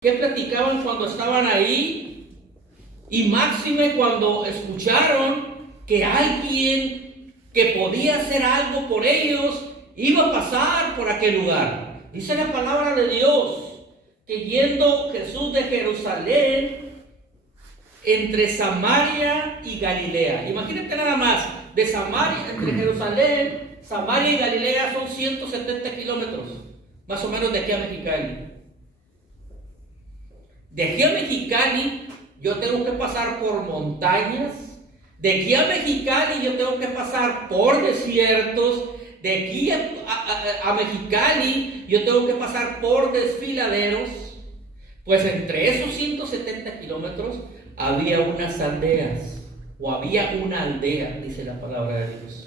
¿Qué platicaban cuando estaban ahí? Y máxime cuando escucharon que alguien que podía hacer algo por ellos iba a pasar por aquel lugar. Dice la palabra de Dios que yendo Jesús de Jerusalén entre Samaria y Galilea. Imagínate nada más, de Samaria, entre Jerusalén, Samaria y Galilea son 170 kilómetros, más o menos de aquí a Mexicali. De aquí a Mexicali yo tengo que pasar por montañas. De aquí a Mexicali yo tengo que pasar por desiertos. De aquí a Mexicali yo tengo que pasar por desfiladeros. Pues entre esos 170 kilómetros había unas aldeas, o había una aldea, dice la palabra de Dios.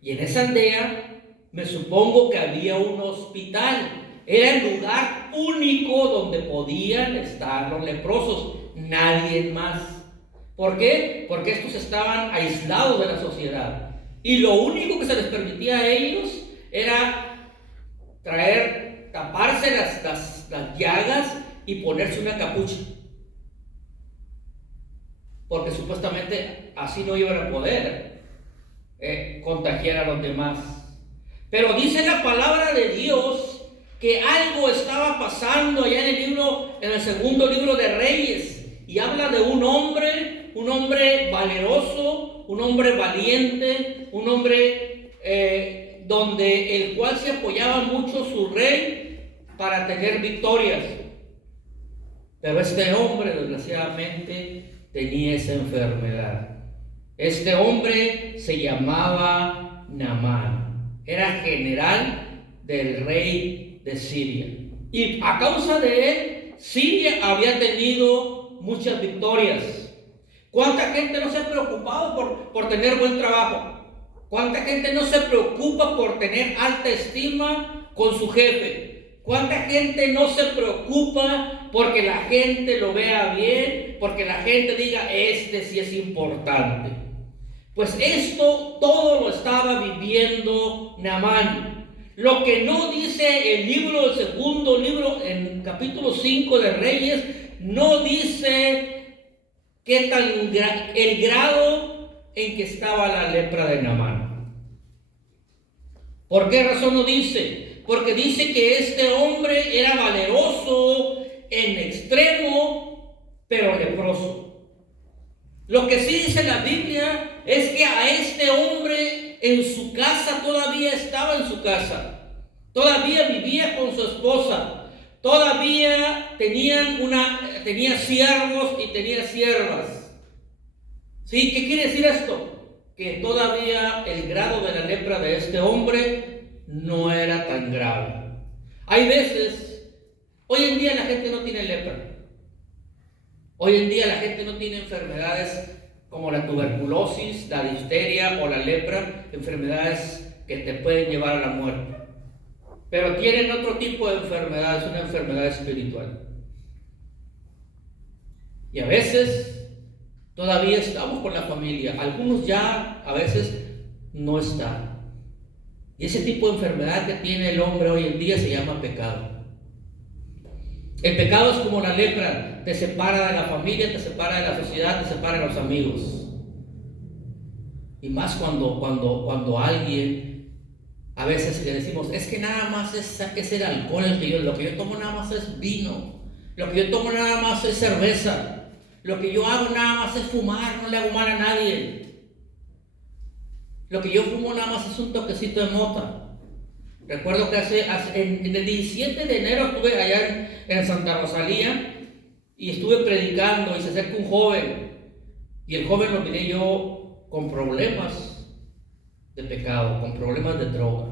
Y en esa aldea me supongo que había un hospital. Era el lugar único donde podían estar los leprosos, nadie más. ¿Por qué? Porque estos estaban aislados de la sociedad. Y lo único que se les permitía a ellos era taparse las llagas y ponerse una capucha. Porque supuestamente así no iban a poder contagiar a los demás. Pero dice la palabra de Dios que algo estaba pasando allá en el segundo libro de Reyes, y habla de un hombre valeroso, un hombre valiente, un hombre donde el cual se apoyaba mucho su rey para tener victorias. Pero este hombre desgraciadamente tenía esa enfermedad. Este hombre se llamaba Naamán, era general del rey de Siria, y a causa de él Siria había tenido muchas victorias. ¿Cuánta gente no se ha preocupado por tener buen trabajo? ¿Cuánta gente no se preocupa por tener alta estima con su jefe? ¿Cuánta gente no se preocupa porque la gente lo vea bien, porque la gente diga, este sí es importante? Pues esto todo lo estaba viviendo Naamán. Lo que no dice el segundo libro, en capítulo 5 de Reyes, no dice el grado en que estaba la lepra de Naamán. ¿Por qué razón no dice? Porque dice que este hombre era valeroso en extremo, pero leproso. Lo que sí dice la Biblia es que a este hombre en su casa, todavía estaba en su casa, todavía vivía con su esposa, todavía tenía siervos y tenía siervas. ¿Sí? ¿Qué quiere decir esto? Que todavía el grado de la lepra de este hombre no era tan grave. Hay veces, hoy en día la gente no tiene lepra. Hoy en día la gente no tiene enfermedades como la tuberculosis, la difteria o la lepra, enfermedades que te pueden llevar a la muerte. Pero tienen otro tipo de enfermedad, es una enfermedad espiritual. Y a veces todavía estamos con la familia, algunos ya a veces no están. Y ese tipo de enfermedad que tiene el hombre hoy en día se llama pecado. El pecado es como la lepra, te separa de la familia, te separa de la sociedad, te separa de los amigos. Y más cuando alguien, a veces le decimos, es que nada más es el alcohol, lo que yo tomo nada más es vino, lo que yo tomo nada más es cerveza, lo que yo hago nada más es fumar, no le hago mal a nadie. Lo que yo fumo nada más es un toquecito de mota. Recuerdo que en el 17 de enero estuve allá en Santa Rosalía y estuve predicando y se acerca un joven, y el joven lo miré yo con problemas de pecado, con problemas de droga,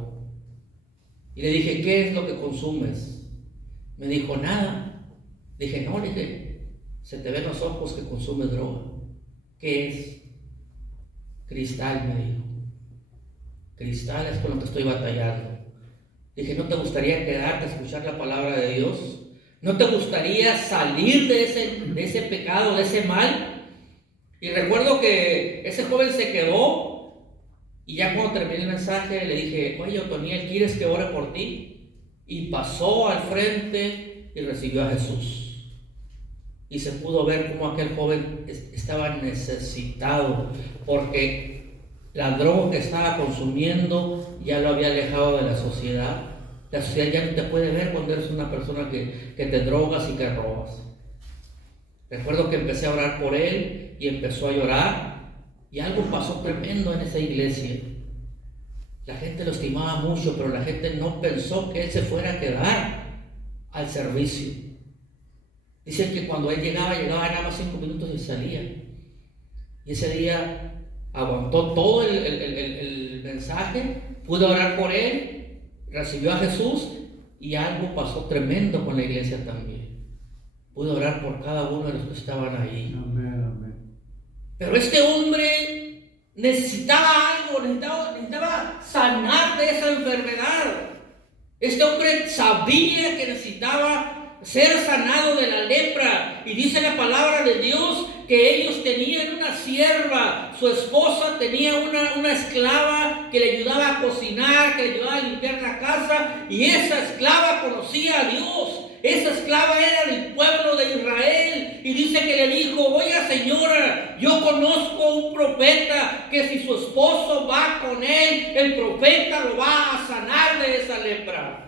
y le dije, ¿qué es lo que consumes? Me dijo, nada. Dije, no, le dije, se te ven los ojos que consumes droga. ¿Qué es? Cristal, me dijo. Cristal es con lo que estoy batallando. Dije, ¿no te gustaría quedarte a escuchar la palabra de Dios? ¿No te gustaría salir de ese pecado, de ese mal? Y recuerdo que ese joven se quedó, y ya cuando terminé el mensaje le dije, oye, Otoniel, ¿quieres que ore por ti? Y pasó al frente y recibió a Jesús. Y se pudo ver cómo aquel joven estaba necesitado, porque la droga que estaba consumiendo ya lo había alejado de la sociedad. La sociedad ya no te puede ver cuando eres una persona que te drogas y que robas. Recuerdo que empecé a orar por él y empezó a llorar, y algo pasó tremendo en esa iglesia. La gente lo estimaba mucho, pero la gente no pensó que él se fuera a quedar al servicio. Dicen que cuando él llegaba nada más 5 minutos y salía. Y ese día aguantó todo el mensaje, pude orar por él, recibió a Jesús, y algo pasó tremendo con la iglesia también. Pude orar por cada uno de los que estaban ahí. Amén, amén. Pero este hombre necesitaba algo, necesitaba sanar de esa enfermedad. Este hombre sabía que necesitaba ser sanado de la lepra, y dice la palabra de Dios que ellos tenían una sierva, su esposa tenía una esclava que le ayudaba a cocinar, que le ayudaba a limpiar la casa, y esa esclava conocía a Dios. Esa esclava era del pueblo de Israel, y dice que le dijo: oiga, señora, yo conozco un profeta que si su esposo va con él, el profeta lo va a sanar de esa lepra.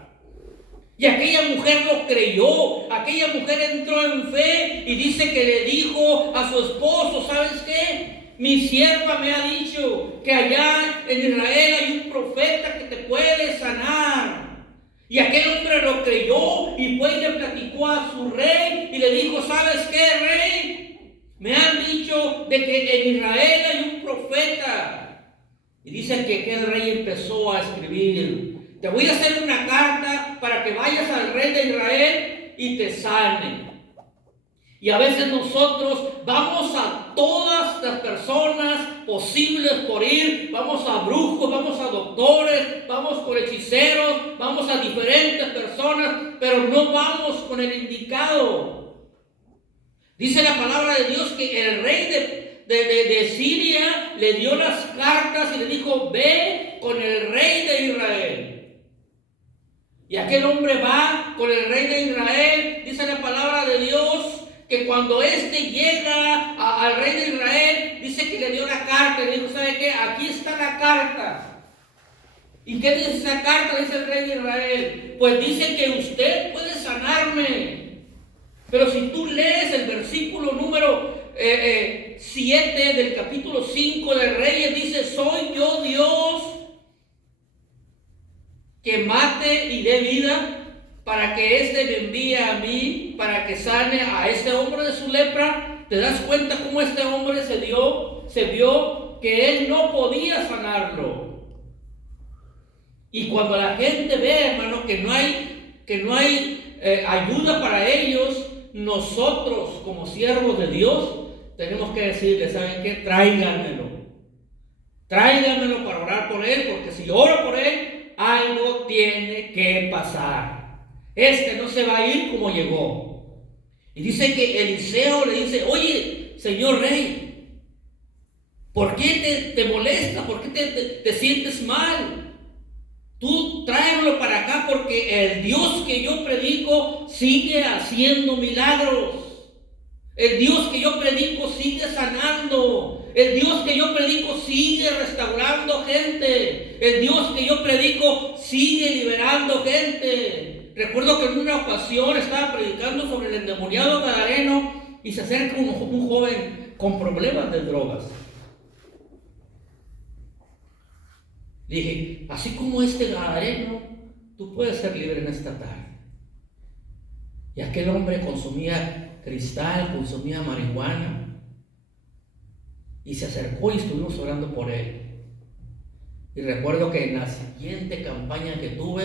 Y aquella mujer lo creyó, aquella mujer entró en fe, y dice que le dijo a su esposo: ¿sabes qué? Mi sierva me ha dicho que allá en Israel hay un profeta que te puede sanar. Y aquel hombre lo creyó y fue y le platicó a su rey y le dijo: ¿sabes qué, rey? Me han dicho de que en Israel hay un profeta. Y dice que aquel rey empezó a escribir: te voy a hacer una carta para que vayas al rey de Israel y te sane. Y a veces nosotros vamos a todas las personas posibles por ir, vamos a brujos, vamos a doctores, vamos con hechiceros, vamos a diferentes personas, pero no vamos con el indicado. Dice la palabra de Dios que el rey de Siria le dio las cartas y le dijo: ve con el rey de Israel. Y aquel hombre va con el rey de Israel. Dice la palabra de Dios que cuando éste llega al rey de Israel, dice que le dio la carta, y le dijo: ¿sabe qué? Aquí está la carta. ¿Y qué dice esa carta? Dice el rey de Israel: pues dice que usted puede sanarme. Pero si tú lees el versículo número 7 del capítulo 5 de Reyes, dice: soy yo Dios que mate y dé vida, para que éste me envíe a mí, para que sane a este hombre de su lepra. ¿Te das cuenta cómo este hombre se vio que él no podía sanarlo? Y cuando la gente ve, hermano, que no hay ayuda para ellos, nosotros como siervos de Dios tenemos que decirle: ¿saben qué? Tráiganmelo para orar por él, porque si oro por él, algo tiene que pasar. Este no se va a ir como llegó. Y dice que Eliseo le dice: oye, señor rey, ¿por qué te molesta? ¿Por qué te sientes mal? Tú tráemelo para acá, porque el Dios que yo predico sigue haciendo milagros. El Dios que yo predico sigue sanando. El Dios que yo predico sigue restaurando gente. El Dios que yo predico sigue liberando gente. Recuerdo que en una ocasión estaba predicando sobre el endemoniado gadareno y se acerca un joven con problemas de drogas. Dije: así como este gadareno, tú puedes ser libre en esta tarde. Y aquel hombre consumía cristal, consumía marihuana, y se acercó y estuvimos orando por él. Y recuerdo que en la siguiente campaña que tuve,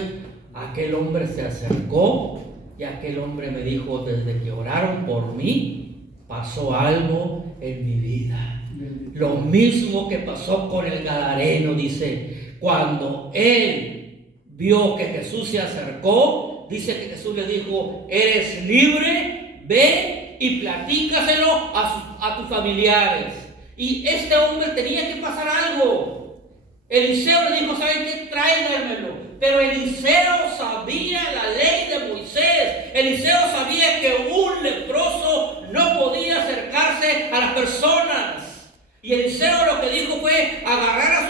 aquel hombre se acercó y aquel hombre me dijo: desde que oraron por mí, pasó algo en mi vida. Lo mismo que pasó con el gadareno, dice. Cuando él vio que Jesús se acercó, dice que Jesús le dijo: eres libre, ve y platícaselo a tus familiares. Y este hombre tenía que pasar algo. Eliseo le dijo: ¿saben qué? Tráiganmelo. Pero Eliseo sabía la ley de Moisés. Eliseo sabía que un leproso no podía acercarse a las personas. Y Eliseo lo que dijo fue agarrar a